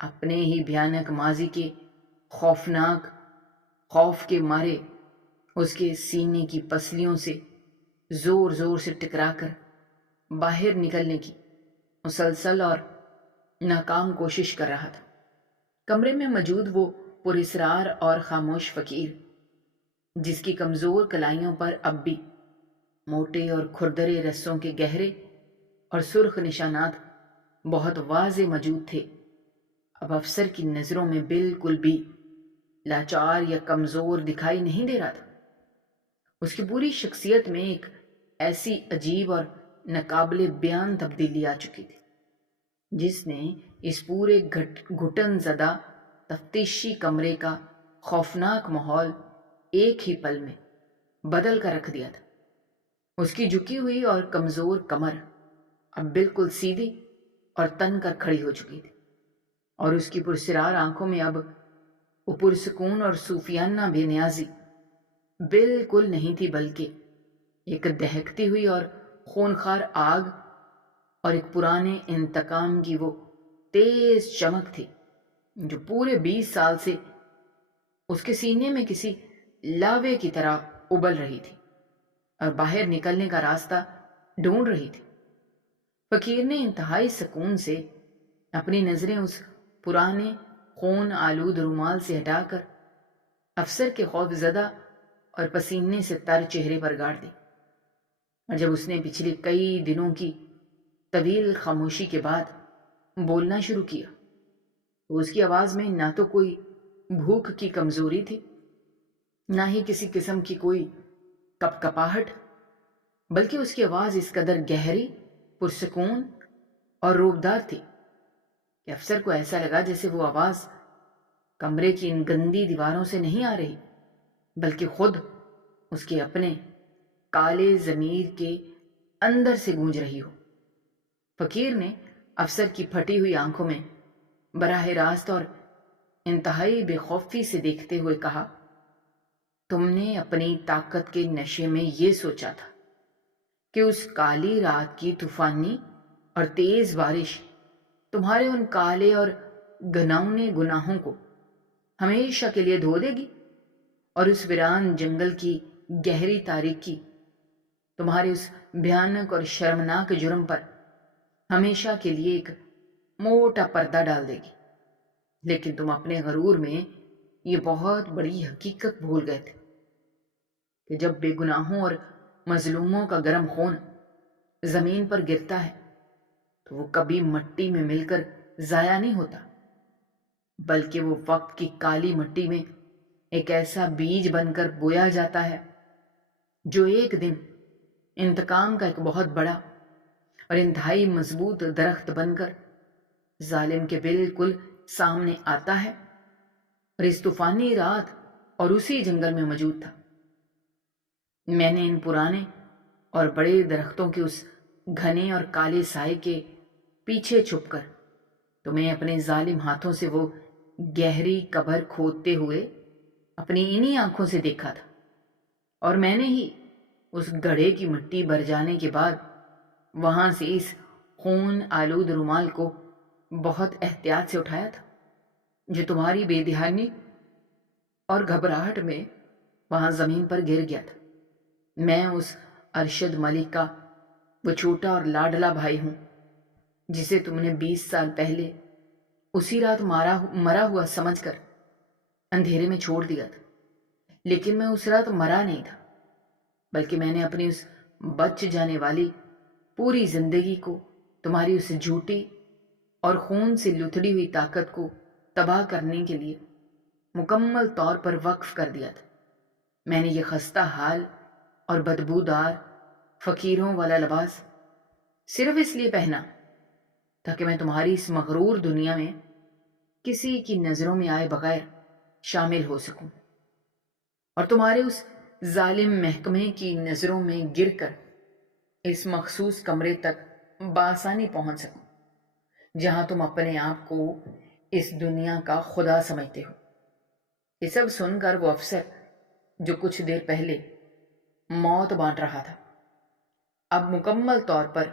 اپنے ہی بھیانک ماضی کے خوفناک خوف کے مارے اس کے سینے کی پسلیوں سے زور زور سے ٹکرا کر باہر نکلنے کی مسلسل اور ناکام کوشش کر رہا تھا۔ کمرے میں موجود وہ پراسرار اور خاموش فقیر، جس کی کمزور کلائیوں پر اب بھی موٹے اور کھردرے رسوں کے گہرے اور سرخ نشانات بہت واضح موجود تھے، اب افسر کی نظروں میں بالکل بھی لاچار یا کمزور دکھائی نہیں دے رہا تھا۔ اس کی پوری شخصیت میں ایک ایسی عجیب اور ناقابل بیان تبدیلی آ چکی تھی جس نے اس پورے گھٹن زدہ تفتیشی کمرے کا خوفناک ماحول ایک ہی پل میں بدل کر رکھ دیا تھا۔ اس کی جھکی ہوئی اور کمزور کمر اب بالکل سیدھی اور تن کر کھڑی ہو چکی تھی، اور اس کی پرسرار آنکھوں میں اب وہ پرسکون اور صوفیانہ بے نیازی بالکل نہیں تھی، بلکہ ایک دہکتی ہوئی اور خونخوار آگ اور ایک پرانے انتقام کی وہ تیز چمک تھی جو پورے 20 سال سے اس کے سینے میں کسی لاوے کی طرح ابل رہی تھی اور باہر نکلنے کا راستہ ڈھونڈ رہی تھی۔ فقیر نے انتہائی سکون سے اپنی نظریں اس پرانے خون آلود رومال سے ہٹا کر افسر کے خوف زدہ اور پسینے سے تر چہرے پر گاڑ دی، اور جب اس نے پچھلے کئی دنوں کی طویل خاموشی کے بعد بولنا شروع کیا تو اس کی آواز میں نہ تو کوئی بھوک کی کمزوری تھی، نہ ہی کسی قسم کی کوئی کپ کپاہٹ، بلکہ اس کی آواز اس قدر گہری، پرسکون اور روبدار تھی کہ افسر کو ایسا لگا جیسے وہ آواز کمرے کی ان گندی دیواروں سے نہیں آ رہی، بلکہ خود اس کے اپنے کالے ضمیر کے اندر سے گونج رہی ہو۔ فقیر نے افسر کی پھٹی ہوئی آنکھوں میں براہ راست اور انتہائی بے خوفی سے دیکھتے ہوئے کہا، تم نے اپنی طاقت کے نشے میں یہ سوچا تھا کہ اس کالی رات کی طوفانی اور تیز بارش تمہارے ان کالے اور گھناؤنے گناہوں کو ہمیشہ کے لیے دھو دے گی، اور اس ویران جنگل کی گہری تاریکی تمہارے اس بھیانک اور شرمناک جرم پر ہمیشہ کے لیے ایک موٹا پردہ ڈال دے گی۔ لیکن تم اپنے غرور میں یہ بہت بڑی حقیقت بھول گئے تھے کہ جب بے گناہوں اور مظلوموں کا گرم خون زمین پر گرتا ہے تو وہ کبھی مٹی میں مل کر ضائع نہیں ہوتا، بلکہ وہ وقت کی کالی مٹی میں ایک ایسا بیج بن کر بویا جاتا ہے جو ایک دن انتقام کا ایک بہت بڑا اور انتہائی مضبوط درخت بن کر ظالم کے بالکل سامنے آتا ہے، اور اس طوفانی رات اور اسی جنگل میں موجود تھا۔ میں نے ان پرانے اور بڑے درختوں کے اس گھنے اور کالے سائے کے پیچھے چھپ کر تمہیں اپنے ظالم ہاتھوں سے وہ گہری قبر کھودتے ہوئے اپنی انہی آنکھوں سے دیکھا تھا، اور میں نے ہی اس گڑھے کی مٹی بھر جانے کے بعد وہاں سے اس خون آلود رومال کو بہت احتیاط سے اٹھایا تھا جو تمہاری بے دھیانی اور گھبراہٹ میں وہاں زمین پر گر گیا تھا۔ میں اس ارشد ملک کا وہ چھوٹا اور لاڈلا بھائی ہوں جسے تم نے 20 سال پہلے اسی رات مرا ہوا سمجھ کر اندھیرے میں چھوڑ دیا تھا، لیکن میں اس رات مرا نہیں تھا، بلکہ میں نے اپنی اس بچ جانے والی پوری زندگی کو تمہاری اس جھوٹی اور خون سے لتھڑی ہوئی طاقت کو تباہ کرنے کے لیے مکمل طور پر وقف کر دیا تھا۔ میں نے یہ خستہ حال اور بدبودار فقیروں والا لباس صرف اس لیے پہنا تاکہ میں تمہاری اس مغرور دنیا میں کسی کی نظروں میں آئے بغیر شامل ہو سکوں، اور تمہارے اس ظالم محکمے کی نظروں میں گر کر اس مخصوص کمرے تک بآسانی پہنچ سکوں جہاں تم اپنے آپ کو اس دنیا کا خدا سمجھتے ہو۔ یہ سب سن کر وہ افسر جو کچھ دیر پہلے موت بانٹ رہا تھا اب مکمل طور پر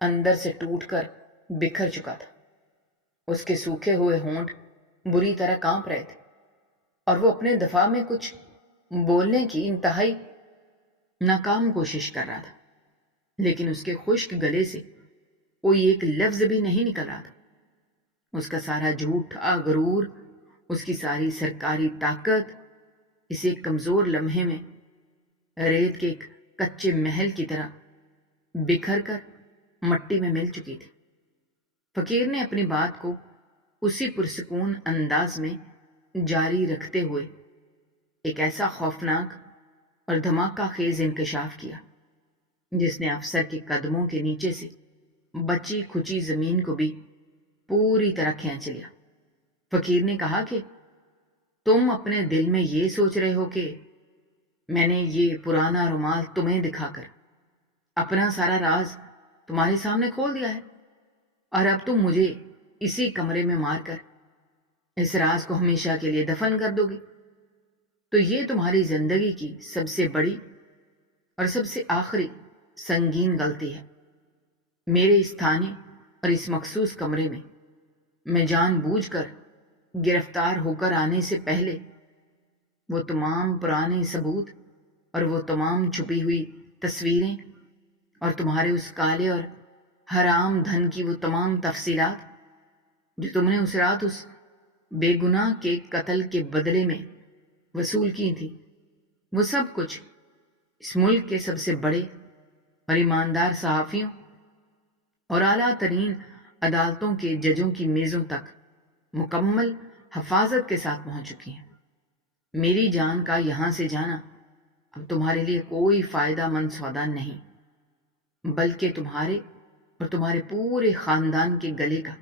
اندر سے ٹوٹ کر بکھر چکا تھا۔ اس کے سوکھے ہوئے ہونٹ بری طرح کانپ رہے تھے اور وہ اپنے دفاع میں کچھ بولنے کی انتہائی ناکام کوشش کر رہا تھا، لیکن اس کے خشک گلے سے کوئی ایک لفظ بھی نہیں نکل رہا تھا۔ اس کا سارا جھوٹا غرور، اس کی ساری سرکاری طاقت اس ایک کمزور لمحے میں ریت کے ایک کچے محل کی طرح بکھر کر مٹی میں مل چکی تھی۔ فقیر نے اپنی بات کو اسی پرسکون انداز میں جاری رکھتے ہوئے ایک ایسا خوفناک اور دھماکہ خیز انکشاف کیا جس نے افسر کے قدموں کے نیچے سے بچی کھچی زمین کو بھی پوری طرح کھینچ لیا۔ فقیر نے کہا کہ تم اپنے دل میں یہ سوچ رہے ہو کہ میں نے یہ پرانا رومال تمہیں دکھا کر اپنا سارا راز تمہارے سامنے کھول دیا ہے، اور اب تم مجھے اسی کمرے میں مار کر اس راز کو ہمیشہ کے لیے دفن کر دو گے۔ تو یہ تمہاری زندگی کی سب سے بڑی اور سب سے آخری سنگین غلطی ہے۔ میرے اس تھانے اور اس مخصوص کمرے میں جان بوجھ کر گرفتار ہو کر آنے سے پہلے وہ تمام پرانے ثبوت اور وہ تمام چھپی ہوئی تصویریں اور تمہارے اس کالے اور حرام دھن کی وہ تمام تفصیلات جو تم نے اس رات اس بے گناہ کے قتل کے بدلے میں وصول کی تھی، وہ سب کچھ اس ملک کے سب سے بڑے اور ایماندار صحافیوں اور اعلیٰ ترین عدالتوں کے ججوں کی میزوں تک مکمل حفاظت کے ساتھ پہنچ چکی ہیں۔ میری جان کا یہاں سے جانا اب تمہارے لیے کوئی فائدہ مند سودا نہیں، بلکہ تمہارے اور تمہارے پورے خاندان کے گلے کا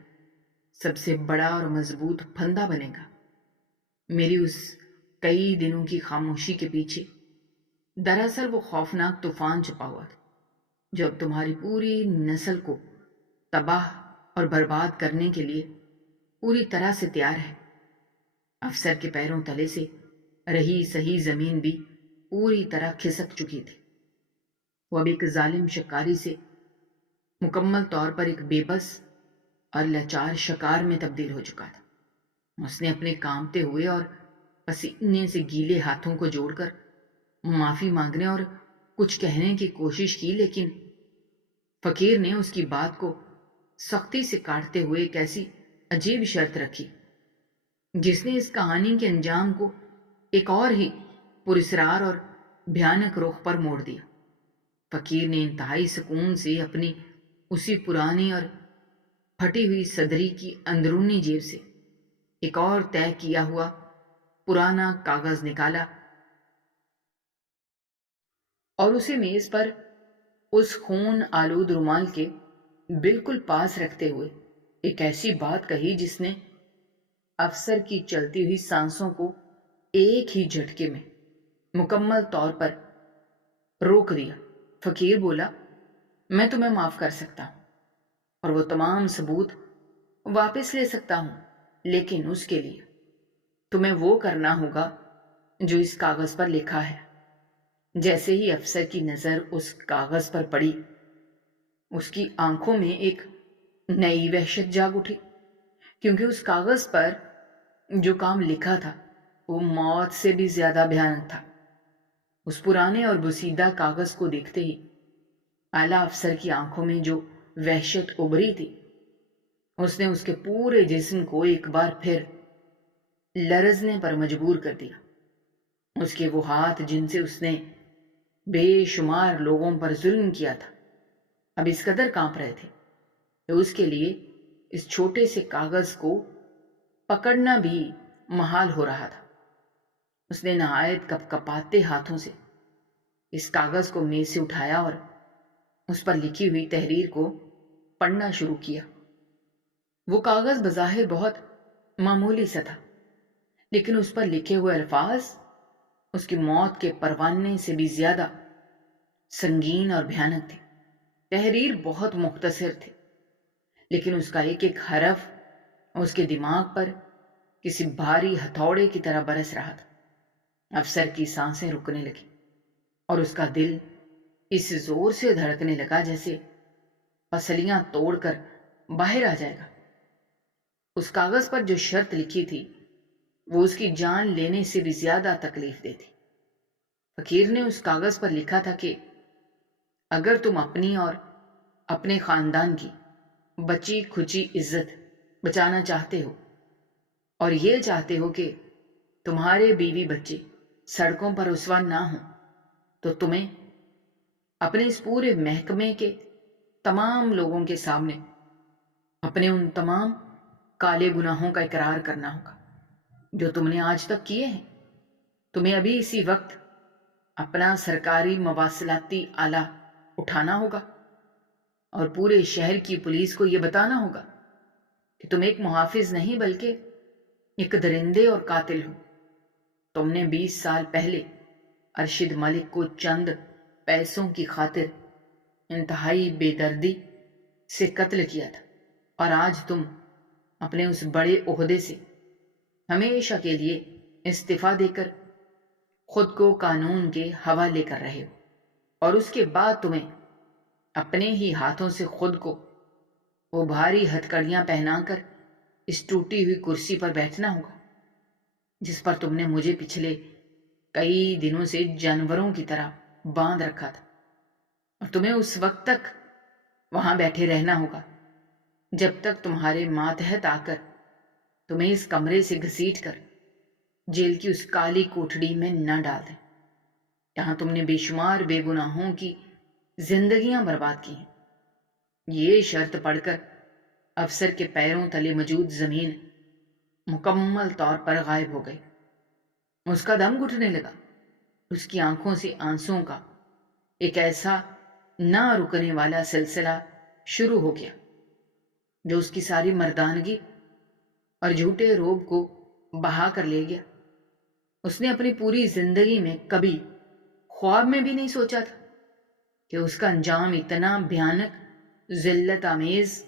سب سے بڑا اور مضبوط پھندا بنے گا۔ میری اس کئی دنوں کی خاموشی کے پیچھے دراصل وہ خوفناک طوفان چھپا ہوا تھا جو اب تمہاری پوری نسل کو تباہ اور برباد کرنے کے لیے پوری طرح سے تیار ہے۔ افسر کے پیروں تلے سے رہی سہی زمین بھی پوری طرح کھسک چکی تھی۔ وہ اب ایک ظالم شکاری سے مکمل طور پر ایک بے بس اور لاچار شکار میں تبدیل ہو چکا تھا۔ اس نے اپنے کانپتے ہوئے اور پسینے سے گیلے ہاتھوں کو جوڑ کر معافی مانگنے اور کچھ کہنے کی کوشش کی، لیکن فقیر نے اس کی بات کو سختی سے کاٹتے ہوئے ایک ایسی عجیب شرط رکھی جس نے اس کہانی کے انجام کو ایک اور ہی پراسرار اور بھیانک رخ پر موڑ دیا۔ فقیر نے انتہائی سکون سے اپنی اسی پرانی اور پھٹی ہوئی صدری کی اندرونی جیب سے ایک اور طے کیا ہوا پرانا کاغذ نکالا اور اسے میز پر اس خون آلود رومال کے بالکل پاس رکھتے ہوئے ایک ایسی بات کہی جس نے افسر کی چلتی ہوئی سانسوں کو ایک ہی جھٹکے میں مکمل طور پر روک دیا۔ فقیر بولا، میں تمہیں معاف کر سکتا ہوں اور وہ تمام ثبوت واپس لے سکتا ہوں، لیکن اس کے لیے تمہیں وہ کرنا ہوگا جو اس کاغذ پر لکھا ہے۔ جیسے ہی افسر کی نظر اس کاغذ پر پڑی، اس کی آنکھوں میں ایک نئی وحشت جاگ اٹھی، کیونکہ اس کاغذ پر جو کام لکھا تھا وہ موت سے بھی زیادہ بھیانک تھا۔ اس پرانے اور بسیدہ کاغذ کو دیکھتے ہی اعلیٰ افسر کی آنکھوں میں جو وحشت ابھری تھی، اس نے اس کے پورے جسم کو ایک بار پھر لرزنے پر مجبور کر دیا۔ اس کے وہ ہاتھ جن سے اس نے بے شمار لوگوں پر ظلم کیا تھا اب اس قدر کانپ رہے تھے کہ اس کے لیے اس چھوٹے سے کاغذ کو پکڑنا بھی محال ہو رہا تھا۔ اس نے نہایت کپکپاتے ہاتھوں سے اس کاغذ کو میز سے اٹھایا اور اس پر لکھی ہوئی تحریر کو پڑھنا شروع کیا۔ وہ کاغذ بظاہر بہت معمولی سا تھا، لیکن اس پر لکھے ہوئے الفاظ اس کی موت کے پروانے سے بھی زیادہ سنگین اور بھیانک تھے۔ تحریر بہت مختصر تھی، لیکن اس کا ایک ایک حرف اس کے دماغ پر کسی بھاری ہتھوڑے کی طرح برس رہا تھا۔ افسر کی سانسیں رکنے لگی اور اس کا دل اس زور سے دھڑکنے لگا جیسے پسلیاں توڑ کر باہر آ جائے گا۔ اس کاغذ پر جو شرط لکھی تھی وہ اس کی جان لینے سے بھی زیادہ تکلیف دہ تھی۔ فقیر نے اس کاغذ پر لکھا تھا کہ اگر تم اپنی اور اپنے خاندان کی بچی کھچی عزت بچانا چاہتے ہو اور یہ چاہتے ہو کہ تمہارے بیوی بچے سڑکوں پر رسوا نہ ہوں، تو تمہیں اپنے اس پورے محکمے کے تمام لوگوں کے سامنے اپنے ان تمام کالے گناہوں کا اقرار کرنا ہوگا جو تم نے آج تک کیے ہیں۔ تمہیں ابھی اسی وقت اپنا سرکاری مواصلاتی آلہ اٹھانا ہوگا اور پورے شہر کی پولیس کو یہ بتانا ہوگا کہ تم ایک محافظ نہیں بلکہ ایک درندے اور قاتل ہو۔ تم نے 20 سال پہلے ارشد ملک کو چند پیسوں کی خاطر انتہائی بے دردی سے قتل کیا تھا، اور آج تم اپنے اس بڑے عہدے سے ہمیشہ کے لیے استعفیٰ دے کر خود کو قانون کے حوالے کر رہے ہو، اور اس کے بعد تمہیں اپنے ہی ہاتھوں سے خود کو وہ بھاری ہتھکڑیاں پہنا کر اس ٹوٹی ہوئی کرسی پر بیٹھنا ہوگا جس پر تم نے مجھے پچھلے کئی دنوں سے جانوروں کی طرح باندھ رکھا تھا، اور تمہیں اس وقت تک وہاں بیٹھے رہنا ہوگا جب تک تمہارے ماتحت آ کر تمہیں اس کمرے سے گھسیٹ کر جیل کی اس کالی کوٹھڑی میں نہ ڈال دیں جہاں تم نے بے شمار بے گناہوں کی زندگیاں برباد کی ہیں۔ یہ شرط پڑھ کر افسر کے پیروں تلے موجود زمین مکمل طور پر غائب ہو گئی۔ اس کا دم گھٹنے لگا، اس کی آنکھوں سے آنسوؤں کا ایک ایسا نہ رکنے والا سلسلہ شروع ہو گیا جو اس کی ساری مردانگی اور جھوٹے روب کو بہا کر لے گیا۔ اس نے اپنی پوری زندگی میں کبھی خواب میں بھی نہیں سوچا تھا کہ اس کا انجام اتنا بھیانک، ذلت آمیز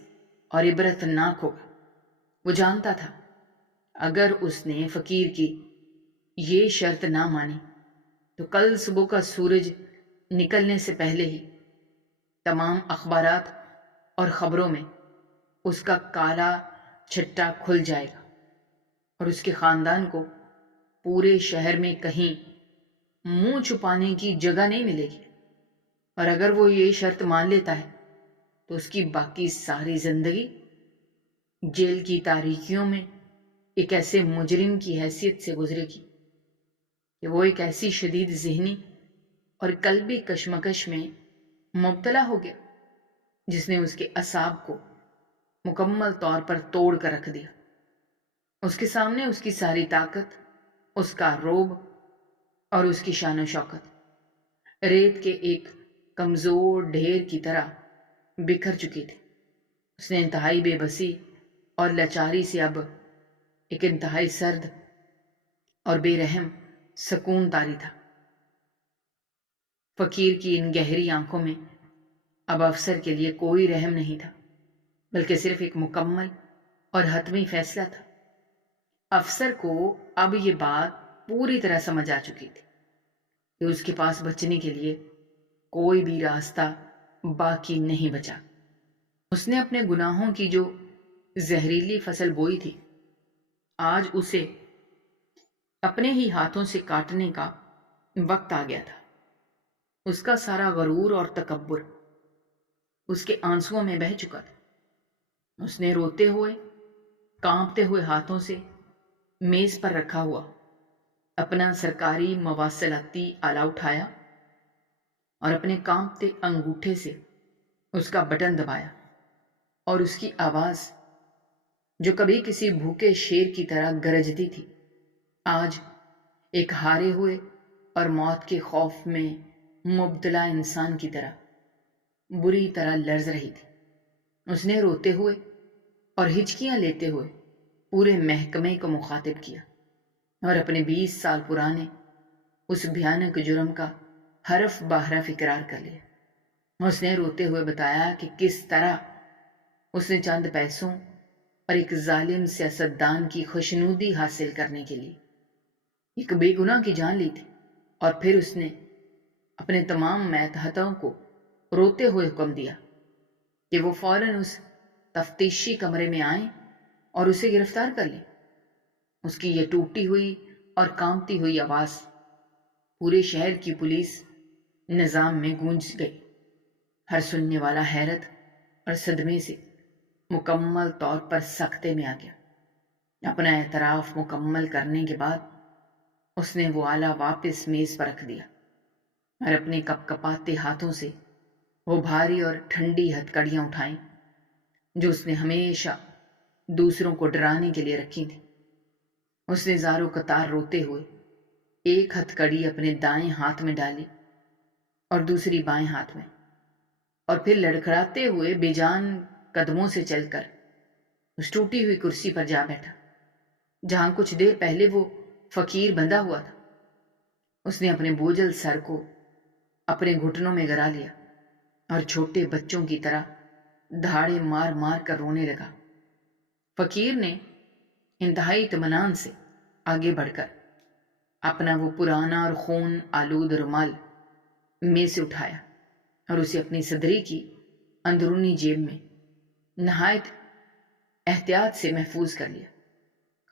اور عبرتناک ہوگا۔ وہ جانتا تھا اگر اس نے فقیر کی یہ شرط نہ مانی تو کل صبح کا سورج نکلنے سے پہلے ہی تمام اخبارات اور خبروں میں اس کا کالا چھٹا کھل جائے گا اور اس کے خاندان کو پورے شہر میں کہیں منہ چھپانے کی جگہ نہیں ملے گی، اور اگر وہ یہ شرط مان لیتا ہے تو اس کی باقی ساری زندگی جیل کی تاریکیوں میں ایک ایسے مجرم کی حیثیت سے گزرے گی کہ وہ ایک ایسی شدید ذہنی اور قلبی کشمکش میں مبتلا ہو گیا جس نے اس کے اعصاب کو مکمل طور پر توڑ کر رکھ دیا۔ اس کے سامنے اس کی ساری طاقت، اس کا روب اور اس کی شان و شوکت ریت کے ایک کمزور ڈھیر کی طرح بکھر چکی تھی۔ اس نے انتہائی بے بسی اور لاچاری سے اب ایک انتہائی سرد اور بے رحم سکون طاری تھا۔ فقیر کی ان گہری آنکھوں میں اب افسر کے لیے کوئی رحم نہیں تھا، بلکہ صرف ایک مکمل اور حتمی فیصلہ تھا۔ افسر کو اب یہ بات پوری طرح سمجھ آ چکی تھی کہ اس کے پاس بچنے کے لیے کوئی بھی راستہ باقی نہیں بچا۔ اس نے اپنے گناہوں کی جو زہریلی فصل بوئی تھی، آج اسے اپنے ہی ہاتھوں سے کاٹنے کا وقت آ گیا تھا۔ اس کا سارا غرور اور تکبر اس کے آنسوؤں میں بہہ چکا تھا۔ اس نے روتے ہوئے، کانپتے ہوئے ہاتھوں سے میز پر رکھا ہوا اپنا سرکاری مواصلاتی آلہ اٹھایا اور اپنے کانپتے انگوٹھے سے اس کا بٹن دبایا، اور اس کی آواز جو کبھی کسی بھوکے شیر کی طرح گرجتی تھی، آج ایک ہارے ہوئے اور موت کے خوف میں مبتلا انسان کی طرح بری طرح لرز رہی تھی۔ اس نے روتے ہوئے اور ہچکیاں لیتے ہوئے پورے محکمے کو مخاطب کیا اور اپنے 20 سال پرانے اس بھیانک جرم کا حرف بحرف اقرار کر لیا۔ اس نے روتے ہوئے بتایا کہ کس طرح اس نے چند پیسوں اور ایک ظالم سیاستدان کی خوشنودی حاصل کرنے کے لیے ایک بے گناہ کی جان لی تھی۔ اور پھر اس نے اپنے تمام ماتحتوں کو روتے ہوئے حکم دیا کہ وہ فوراً اس تفتیشی کمرے میں آئیں اور اسے گرفتار کر لیں۔ اس کی یہ ٹوٹی ہوئی اور کانپتی ہوئی آواز پورے شہر کی پولیس نظام میں گونج گئی۔ ہر سننے والا حیرت اور صدمے سے مکمل طور پر سکتے میں آ گیا۔ اپنا اعتراف مکمل کرنے کے بعد اس نے وہ آلہ واپس میز پر رکھ دیا اور اپنے کپ کپاتے ہاتھوں سے وہ بھاری اور ٹھنڈی ہتھکڑیاں اٹھائیں جو اس نے ہمیشہ دوسروں کو ڈرانے کے لیے رکھی تھی۔ اس نے زارو قطار روتے ہوئے ایک ہتھکڑی اپنے دائیں ہاتھ میں ڈالی اور دوسری بائیں ہاتھ میں، اور پھر لڑکھڑاتے ہوئے بے جان قدموں سے چل کر اس ٹوٹی ہوئی کرسی پر جا بیٹھا جہاں کچھ دیر پہلے وہ فقیر بندھا ہوا تھا۔ اس نے اپنے بوجھل سر کو اپنے گھٹنوں میں گرا لیا اور چھوٹے بچوں کی طرح دھاڑے مار مار کر رونے لگا۔ فقیر نے انتہائی اطمینان سے آگے بڑھ کر اپنا وہ پرانا اور خون آلود رومال میز سے اٹھایا اور اسے اپنی صدری کی اندرونی جیب میں نہایت احتیاط سے محفوظ کر لیا۔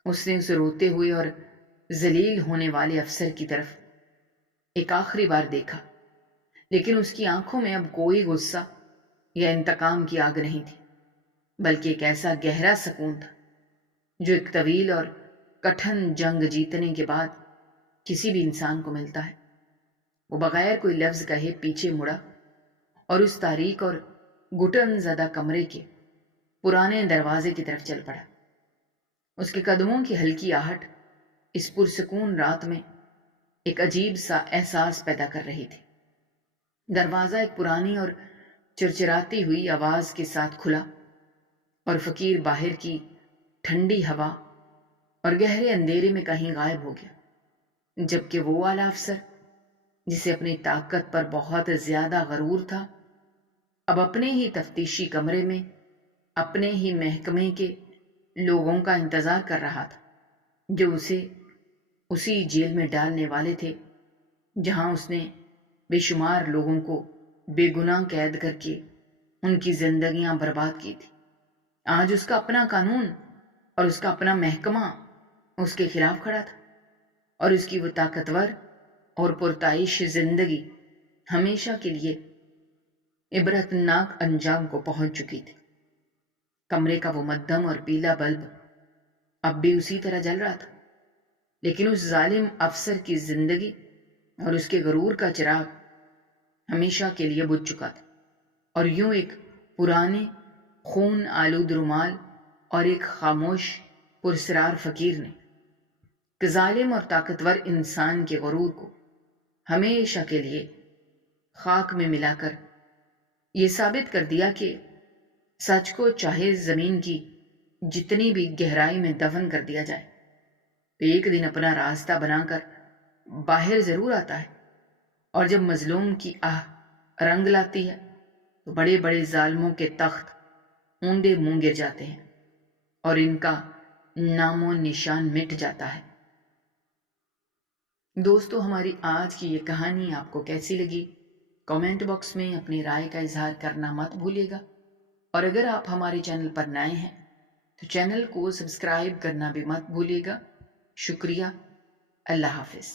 اس نے اسے روتے ہوئے اور ذلیل ہونے والے افسر کی طرف ایک آخری بار دیکھا، لیکن اس کی آنکھوں میں اب کوئی غصہ یا انتقام کی آگ نہیں تھی، بلکہ ایک ایسا گہرا سکون تھا جو ایک طویل اور کٹھن جنگ جیتنے کے بعد کسی بھی انسان کو ملتا ہے۔ وہ بغیر کوئی لفظ کہے پیچھے مڑا اور اس تاریک اور گھٹن زدہ کمرے کے پرانے دروازے کی طرف چل پڑا۔ اس کے قدموں کی ہلکی آہٹ اس پرسکون رات میں ایک عجیب سا احساس پیدا کر رہی تھی۔ دروازہ ایک پرانی اور چرچراتی ہوئی آواز کے ساتھ کھلا اور فقیر باہر کی ٹھنڈی ہوا اور گہرے اندھیرے میں کہیں غائب ہو گیا، جبکہ وہ اعلیٰ افسر جسے اپنی طاقت پر بہت زیادہ غرور تھا اب اپنے ہی تفتیشی کمرے میں اپنے ہی محکمے کے لوگوں کا انتظار کر رہا تھا جو اسے اسی جیل میں ڈالنے والے تھے جہاں اس نے بے شمار لوگوں کو بے گناہ قید کر کے ان کی زندگیاں برباد کی تھی۔ آج اس کا اپنا قانون اور اس کا اپنا محکمہ اس کے خلاف کھڑا تھا، اور اس کی وہ طاقتور اور پرتعیش زندگی ہمیشہ کے لیے عبرتناک انجام کو پہنچ چکی تھی۔ کمرے کا وہ مدھم اور پیلا بلب اب بھی اسی طرح جل رہا تھا، لیکن اس ظالم افسر کی زندگی اور اس کے غرور کا چراغ ہمیشہ کے لیے بجھ چکا تھا، اور یوں ایک پرانے خون آلود رومال اور ایک خاموش پرسرار فقیر نے کہ ظالم اور طاقتور انسان کے غرور کو ہمیشہ کے لیے خاک میں ملا کر یہ ثابت کر دیا کہ سچ کو چاہے زمین کی جتنی بھی گہرائی میں دفن کر دیا جائے تو ایک دن اپنا راستہ بنا کر باہر ضرور آتا ہے، اور جب مظلوم کی آہ رنگ لاتی ہے تو بڑے بڑے ظالموں کے تخت اونڈے منہ گر جاتے ہیں اور ان کا نام و نشان مٹ جاتا ہے۔ دوستو، ہماری آج کی یہ کہانی آپ کو کیسی لگی؟ کامنٹ باکس میں اپنی رائے کا اظہار کرنا مت بھولیے گا، اور اگر آپ ہمارے چینل پر نئے ہیں تو چینل کو سبسکرائب کرنا بھی مت بھولیے گا۔ شکریہ۔ اللہ حافظ۔